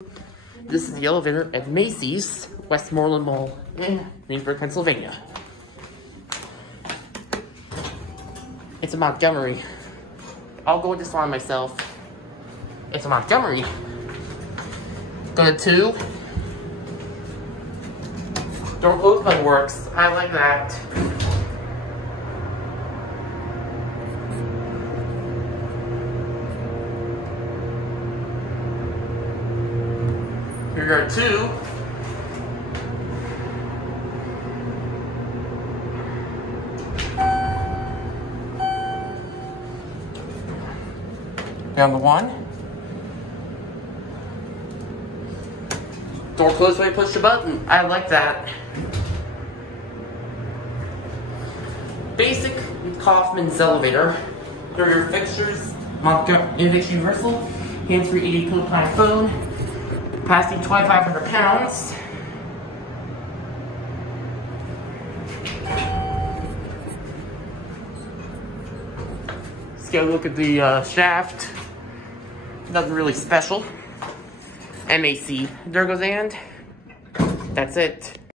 This is the elevator at Macy's, Westmoreland Mall in Greensburg, Pennsylvania. It's a Montgomery. I'll go with this one myself. It's a Montgomery. Go to 2. Door close button works. I like that. Here are 2. Down to 1. Door closed when you push the button. I like that. Basic Kaufmann's elevator. Here are your fixtures. Innovation Universal. Hands-free 80 kilogram phone. Passing 2,500 pounds. Let's go look at the shaft. Nothing really special. MAC. There goes and. That's it.